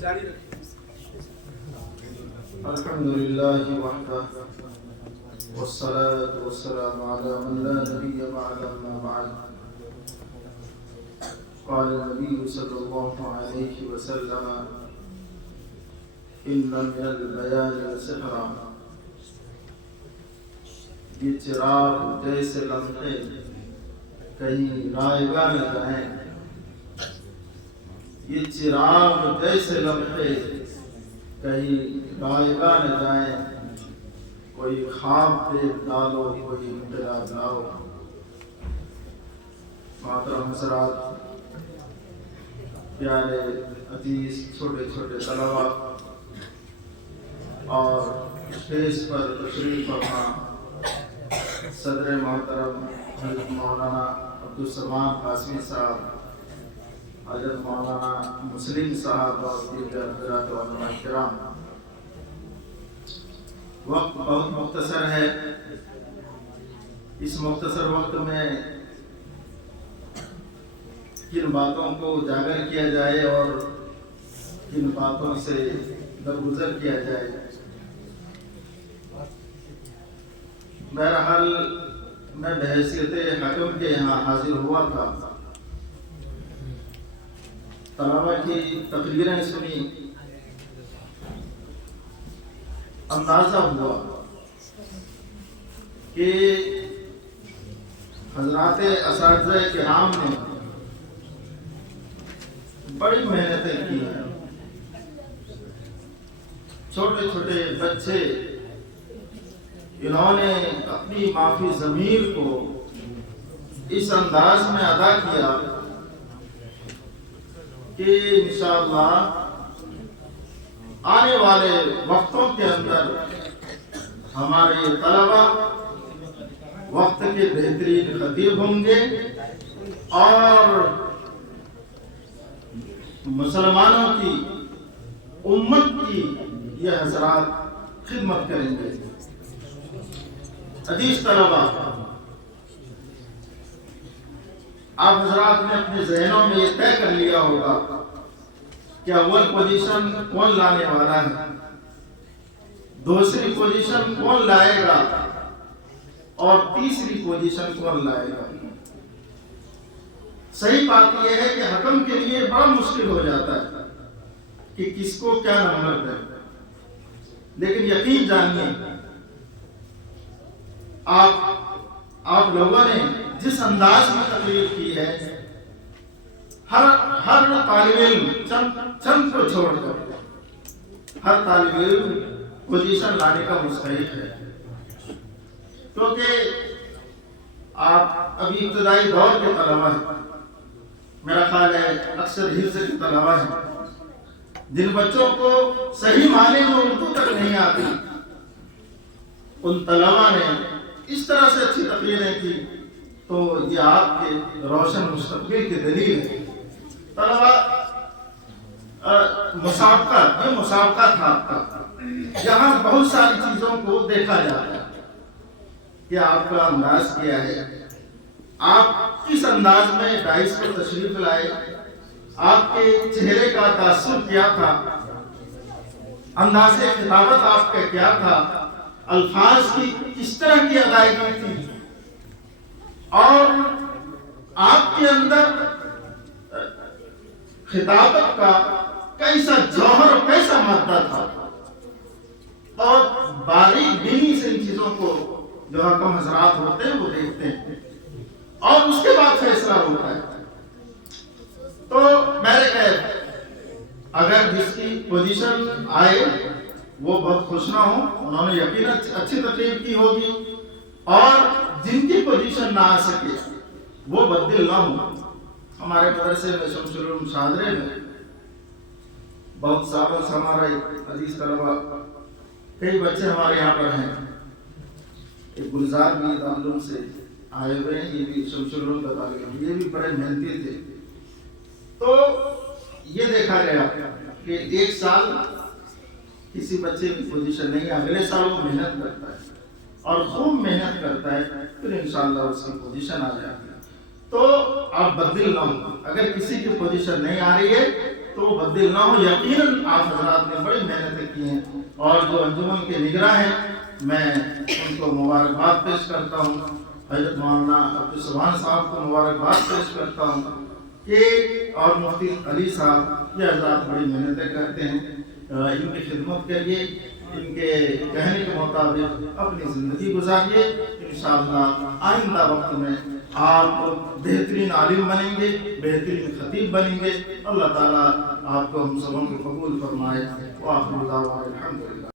الحمد لله وحده والصلاة والسلام على من لا نبي بعد ما بعد. قال النبي صلى الله عليه وسلم إن من البيان لسحرا. یہ چراغ جیسے لمحے کہیں رائگاں نہ جائیں، یہ چراغ جیسے لمحے کہیں رائگاں نہ جائیں، کوئی خواب دیکھ ڈالو کوئی انقلاب لاؤ. محترم حضرات، پیارے عزیز چھوٹے چھوٹے طلباء اور اسٹیج پر تشریف فرما صدر محترم حضرت مولانا عبدالسلام قاسمی صاحب، حضرت مولانا مسلم صاحب اور دیگر حضرات علماء کرام، وقت بہت مختصر ہے. اس مختصر وقت میں کن باتوں کو اجاگر کیا جائے اور کن باتوں سے درگزر کیا جائے. بہرحال میں بحیثیت حکم کے یہاں حاضر ہوا تھا، طلباء کی تقریریں سنی، اندازہ ہوا کہ حضرات اساتذہ کرام نے بڑی محنتیں کی ہیں. چھوٹے چھوٹے بچے انہوں نے اپنی معافی ضمیر کو اس انداز میں ادا کیا کہ انشاءاللہ آنے والے وقتوں کے اندر ہمارے طلباء وقت کے بہترین خطیب ہوں گے اور مسلمانوں کی امت کی یہ حضرات خدمت کریں گے. عزیز طلباء، آپ حضرات نے اپنے ذہنوں میں یہ طے کر لیا ہوگا کہ اول پوزیشن کون لانے والا ہے، دوسری پوزیشن کون لائے گا اور تیسری پوزیشن کون لائے گا. صحیح بات یہ ہے کہ حکم کے لیے بڑا مشکل ہو جاتا ہے کہ کس کو کیا نمبر دیں، لیکن یقین جانیے آپ لوگوں نے جس انداز میں تقریر کی ہے، ہر طالب علم چند کو چھوڑ کر ہر طالب علم پوزیشن لانے کا مستحق ہے، کیونکہ آپ ابھی ابتدائی دور کے طلباء ہیں. میرا خیال ہے اکثر حفظ کے طلباء ہیں، جن بچوں کو صحیح معنی میں اردو تک نہیں آتی، ان طلباء نے اس طرح سے اچھی تقریریں کی تو یہ آپ کے روشن مستقبل کی دلیل ہے. طلباء مسابقہ تھا آپ کا، یہاں بہت ساری چیزوں کو دیکھا جاتا ہے کہ آپ کا انداز کیا ہے، آپ کس انداز میں ڈائس پر تشریف لائے، آپ کے چہرے کا تاثر کیا تھا، انداز خطابت آپ کا کیا تھا، الفاظ کی کس طرح کی ادائیگی تھی، اور آپ کے اندر خطابت کا کیسا جوہر اور کیسا مادہ تھا. اور باریک بینی سے ان چیزوں کو جو حکم حضرات ہوتے ہیں وہ دیکھتے ہیں اور اس کے بعد فیصلہ ہوتا ہے. تو میرے خیر اگر جس کی پوزیشن آئے وہ بہت خوش نہ ہوں، انہوں نے یقیناً اچھی تقریر کی ہوگی، اور جن کی پوزیشن نہ آ سکے وہ بددل نہ ہوں. ہمارے مدرسے میں شمس العلوم شاہدرے میں بہت سالوں سے ہمارا عزیز طلباء کئی بچے ہمارے یہاں پر ہیں. ایک گلزار بھی دارالعلوم سے آئے ہوئے ہیں، یہ بھی شمس العلوم کا طالب علم، یہ بھی بڑے محنتی تھے. تو یہ دیکھا گیا کہ ایک سال کسی بچے کی پوزیشن نہیں، اگلے سال وہ محنت کرتا ہے اور خوب محنت کرتا ہے، پھر انشاءاللہ اس کی پوزیشن آ جاتی ہے. تو آپ بدل نہ ہوں، اگر کسی کی پوزیشن نہیں آ رہی ہے تو وہ بدل نہ ہو۔ یقیناً آپ حضرات نے بڑی محنتیں کی ہیں، اور جو انجمن کے نگراں ہیں میں ان کو مبارکباد پیش کرتا ہوں، حضرت مولانا عبدالسبحان صاحب کو مبارکباد پیش کرتا ہوں کہ اور مفتی علی صاحب، یہ حضرات بڑی محنتیں کرتے ہیں، ان کی خدمت کریے، ان کے کہنے کے مطابق اپنی زندگی گزاریے، انشاءاللہ آئندہ وقت میں آپ بہترین عالم بنیں گے، بہترین خطیب بنیں گے۔ اللہ تعالیٰ آپ کو ہم سبوں کو قبول فرمائے۔ وآخر دعوانا الحمدللہ۔